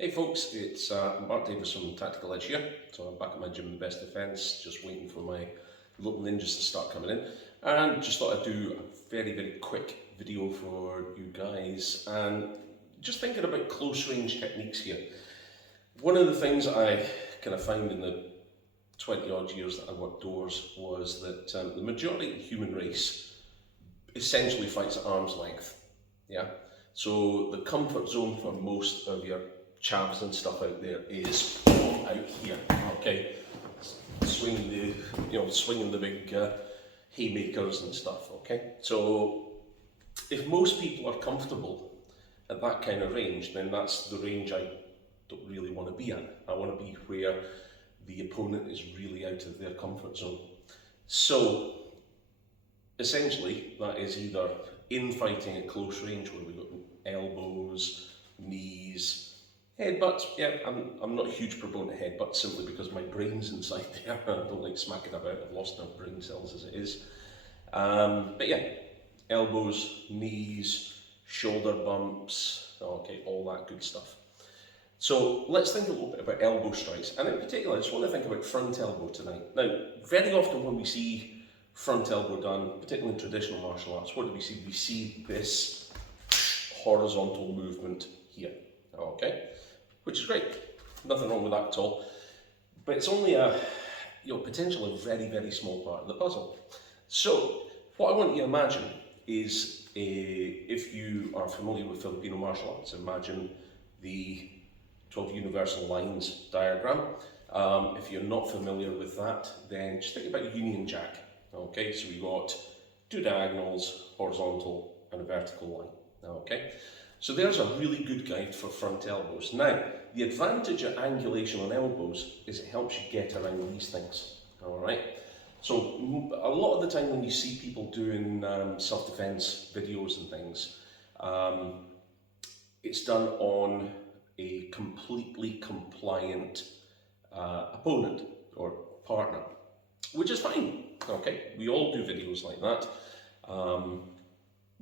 Hey folks, it's Mark Davis from Tactical Edge here. So I'm back at my gym, The Best Defence, just waiting for my little ninjas to start coming in. And just thought I'd do a very quick video for you guys. And just thinking about close range techniques here. One of the things I kind of found in the 20 odd years that I worked doors was that the majority of the human race essentially fights at arm's length. Yeah. So the comfort zone for most of your chavs and stuff out there is out here. Okay, swinging the big haymakers and stuff. Okay, so if most people are comfortable at that kind of range, then that's the range I don't really want to be at. I want to be where the opponent is really out of their comfort zone. So essentially, that is either infighting at close range, where we've got elbows, knees, headbutts. Yeah, I'm not a huge proponent of headbutts simply because my brain's inside there. I don't like smacking about. I've lost enough brain cells as it is. But yeah, elbows, knees, shoulder bumps, okay, all that good stuff. So let's think a little bit about elbow strikes, and in particular I just want to think about front elbow tonight. Now, very often when we see front elbow done, particularly in traditional martial arts, what do we see? We see this horizontal movement here, okay, which is great, nothing wrong with that at all, but it's only a potentially a very small part of the puzzle. So what I want you to imagine is, if you are familiar with Filipino martial arts, imagine the 12 universal lines diagram. If you're not familiar with that, then just think about a Union Jack. Okay, so we've got two diagonals, horizontal and a vertical line. Okay, so there's a really good guide for front elbows. Now, the advantage of angulation on elbows is it helps you get around these things. All right, so a lot of the time when you see people doing self-defense videos and things, it's done on a completely compliant opponent or partner, which is fine. Okay, we all do videos like that.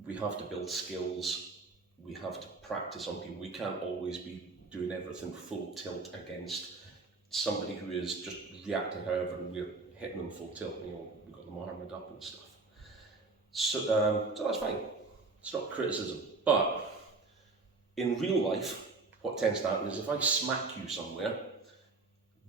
We have to build skills, we have to practice on people. We can't always be doing everything full tilt against somebody who is just reacting however, and we're hitting them full tilt, we've got them armoured up and stuff. So that's fine, it's not criticism. But in real life, what tends to happen is if I smack you somewhere,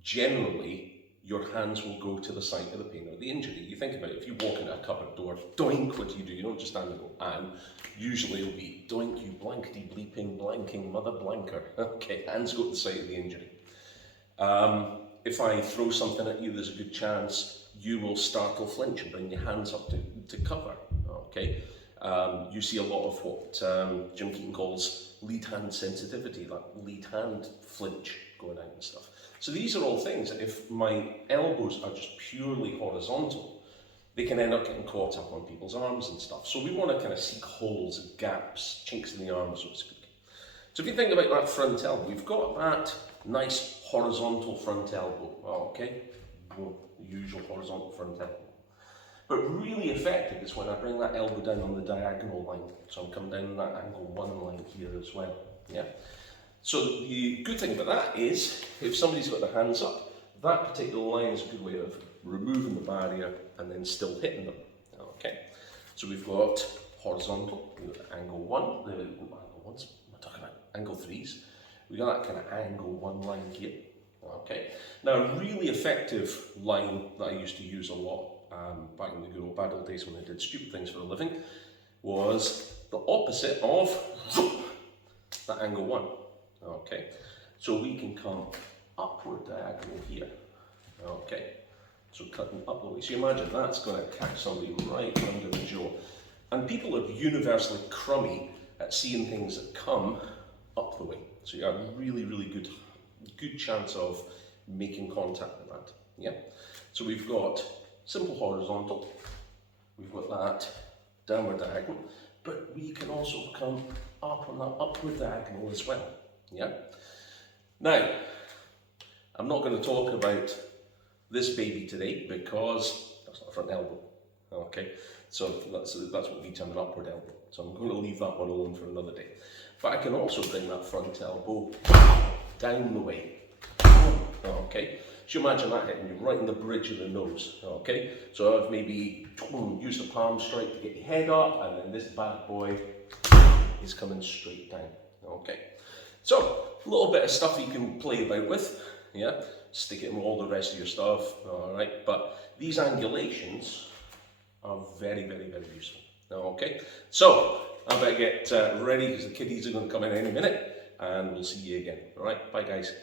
generally your hands will go to the site of the pain or the injury. You think about it, if you walk into a cupboard door, doink, what do? You don't just stand and go, and usually it'll be doink, you blankety bleeping, blanking, mother blanker. Okay, hands go to the site of the injury. If I throw something at you, there's a good chance you will startle, flinch and bring your hands up to cover. Okay, you see a lot of what Jim Keaton calls lead hand sensitivity, like lead hand flinch going out and stuff. So these are all things that if my elbows are just purely horizontal, they can end up getting caught up on people's arms and stuff. So we want to kind of seek holes and gaps, chinks in the arm, so to speak. So if you think about that front elbow, we've got that nice horizontal front elbow, okay? The usual horizontal front elbow. But really effective is when I bring that elbow down on the diagonal line. So I'm coming down that angle 1 line here as well, yeah? So the good thing about that is, if somebody's got their hands up, that particular line is a good way of removing the barrier and then still hitting them. Okay, so we've got horizontal, we've got angle 1, angle 1s, what am I talking about? Angle 3s. We've got that kind of angle 1 line here. Okay, now a really effective line that I used to use a lot back in the good old bad old days when I did stupid things for a living was the opposite of that angle 1. Okay, so we can come upward diagonal here. Okay, so cutting up the way. So you imagine that's going to catch somebody right under the jaw. And people are universally crummy at seeing things that come up the way. So you have a really good chance of making contact with that. Yeah. So we've got simple horizontal. We've got that downward diagonal, but we can also come up on that upward diagonal as well. Yeah. Now, I'm not going to talk about this baby today because that's not a front elbow. Okay, so that's what we term an upward elbow. So I'm going to leave that one alone for another day. But I can also bring that front elbow down the way. Okay, so imagine that hitting you right in the bridge of the nose. Okay, so I've maybe used the palm strike to get your head up, and then this bad boy is coming straight down. Okay, so a little bit of stuff you can play about with. Yeah, stick it in all the rest of your stuff. All right, but these angulations are very, very, very useful. Okay, so I better get ready because the kiddies are going to come in any minute, and we'll see you again. All right, bye guys.